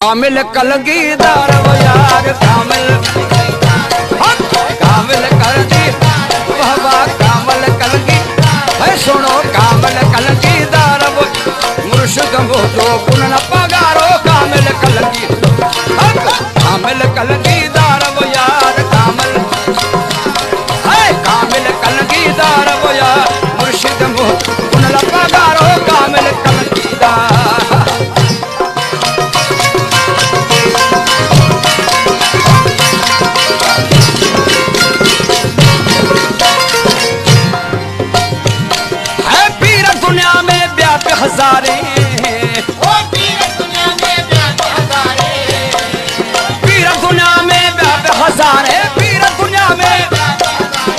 कामिल कलगीदार वो यार कामिल कलगी बाबा कामिल कलगी है सुनो कामिल कलगीदार वो मुर्शिद वो जो गुण न पगारो कामिल कलगीदार वो यार कामिल कलगीदार वो यार मुर्शिद वो गुण न पगारो कामिल कलगीदार। हजारे ओ पीर दुनिया में व्याप हजारे पीर दुनिया में व्याप हजारे पीर दुनिया में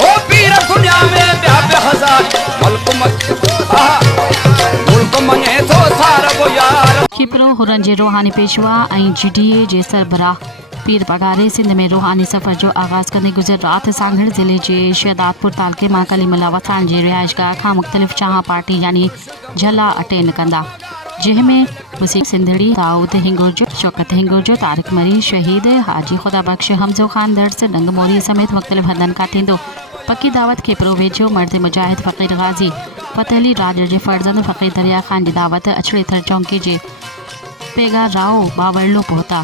ओ पीर दुनिया में व्याप हजारे मुल्क मने तो सार वो यार खिपरो हुरन जे रूहानी पेशवा ऐं GDA जे सरबराह पीर पगारे सिंध में रूहानी सफ़र जो आगाज़ कंदे गुजरात सांगड़ ज़िले के शहदादपुर तालके मां कलीमुल्लाह वसान जे रिहाइशगाह खां मुख़्तलिफ़ चाह पार्टी यानी झला अटेंड कंदा जंहिंमें मुसी सिंधड़ी दाऊद हिंगुरजो शौकत हिंगुरजो तारिक मरी शहीद हाजी खुदा बख्श हमज़ो खान दर्स डंग मोरी समेत मुख़्तलिफ़ हंधनि खां थींदो। पकी दावत खिपरो वेझो मर्द मुजाहिद फ़कीर गाज़ी फ़तेहली राज जे फर्ज़ंद फ़कीर दरिया खान जी दावत अछड़े थर चौंकी जे पेगा राओ बावड़लो पहुता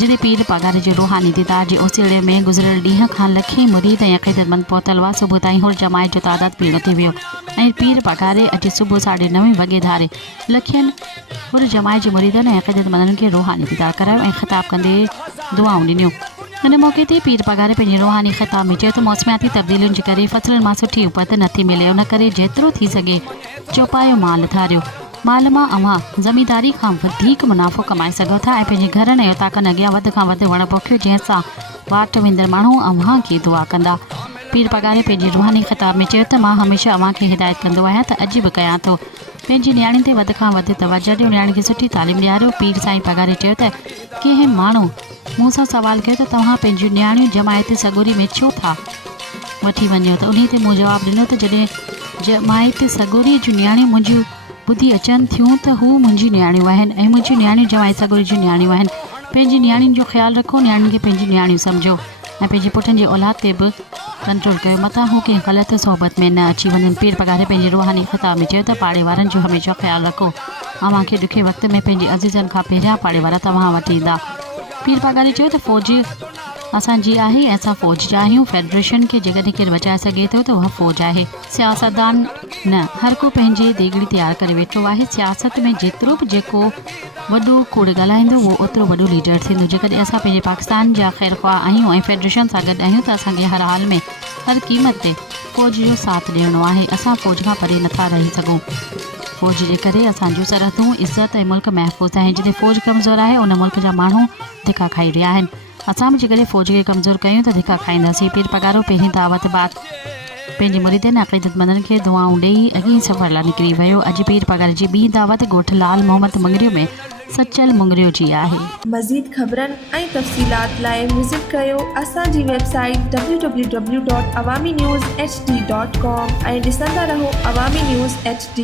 जिते पीर पगारे जे रूहानी दीदार जे ओसीड़े में गुज़िरियल ॾींहं खां लखे मुरीद ऐं अक़ीदतमंद पहुतल हुआ। सुबुह ताईं हुर जमायत जो तादाद पीड़ो थी वियो ऐं पीर पगारे अॼु सुबुह 9:30 वॻे धारे लखियनि हुर जमायत जे मुरीदनि ऐं अक़ीदतमंदनि खे रूहानी दीदार करायो ऐं ख़िताब कंदे दुआऊं ॾिनियूं। हिन मौक़े ते पीर पगारे पंहिंजे रूहानी ख़िताब में चयो त मौसमियाती तब्दीलियुनि जे करे फसलनि मां सुठी उपत नथी मिले, उन करे जेतिरो थी सघे चौपायो माल धारियो। माल मां अव्हां ज़मींदारी खां वधीक मुनाफ़ो कमाए सघो था ऐं पंहिंजे घरनि ऐं उताकनि अॻियां वधि खां वधि वण पोखियो जंहिंसां वाट वेंदड़ माण्हू अव्हां खे दुआ कंदा। पीर पगारे पंहिंजे रूहानी ख़िताब में चयो त मां हमेशह अव्हां खे हिदायत कंदो आहियां त अॼु बि कयां थो पंहिंजी न्याणियुनि ते वधि खां वधि तवजो ॾियो, न्याणी खे सुठी तालीम ॾियारियो। पीर साईं पगारे चयो त कंहिं माण्हू मूं सां सवाल कयो त तव्हां पंहिंजूं न्याणियूं जमायत सगोरी में छो था वठी वञो, त उन ते मूं जवाबु ॾिनो त जॾहिं जमायत सगोरी जूं न्याणियूं मुंहिंजूं ॿुधी अचनि थियूं त हू मुंहिंजी न्याणियूं आहिनि ऐं मुंहिंजियूं न्याणियूं जमायत सगोरी जूं न्याणियूं आहिनि। पंहिंजी न्याणियुनि जो ख़्यालु रखो, न्याणियुनि खे पंहिंजी न्याणियूं सम्झो ऐं पंहिंजे पुटनि जे औलाद ते बि कंट्रोल कयो, मथां हू कंहिं ग़लति सोहबत में न अची वञनि। पीर पगारे पंहिंजे रूहानी ख़िताब में चयो त पाड़े वारनि जो हमेशह ख़्यालु रखो, अव्हांखे ॾुखे वक़्त में पंहिंजे अज़ीज़नि खां पहिरियां पाड़े वारा तव्हां वटि ईंदा। पीर पगारे चयो त फ़ौज असांजी आहे ऐं असां फ़ौज जा आहियूं। फेडरेशन खे जेकॾहिं केरु बचाए सघे थो त उहा फ़ौज आहे, सियासतदान न। हर को पंहिंजी देगड़ी तयारु करे वेठो आहे। सियासत में जेतिरो बि जेको वॾो कूड़ ॻाल्हाईंदो उहो ओतिरो वॾो लीडर थींदो। जेकॾहिं असां पंहिंजे पाकिस्तान जा ख़ैरख़्वाह आहियूं ऐं फेडरेशन सां गॾु आहियूं त असांखे हर हाल में हर क़ीमत ते फ़ौज जो साथ ॾियणो आहे। असां फ़ौज खां परे नथा रही सघूं। फ़ौज जे करे असांजूं सरहदूं इज़त ऐं मुल्क महफ़ूज़ आहिनि। जिते फ़ौज कमज़ोर आहे उन मुल्क जा माण्हू धिका खाई रहिया आहिनि। असां बि जेकॾहिं फ़ौज खे कमज़ोर कयूं त धिका खाईंदासीं। पीर पगारो पहिरीं दावत बाद पंहिंजे मुरीदनि अक़ीदतमंदनि खे दुआऊं ॾेई अॻिए सफ़र लाइ निकिरी वियो। अॼु पीर पगारे जी ॿी दावत ॻोठ लाल मोहम्मद मुंगरियो में सचल मुंगरियो जी आहे। मज़ीद ख़बरनि ऐं तफ़सीलात लाइ विज़िट कयो असांजी वेबसाइट www.awamiNewsHD.com ऐं ॾिसंदा रहो अवामी न्यूज़ HD।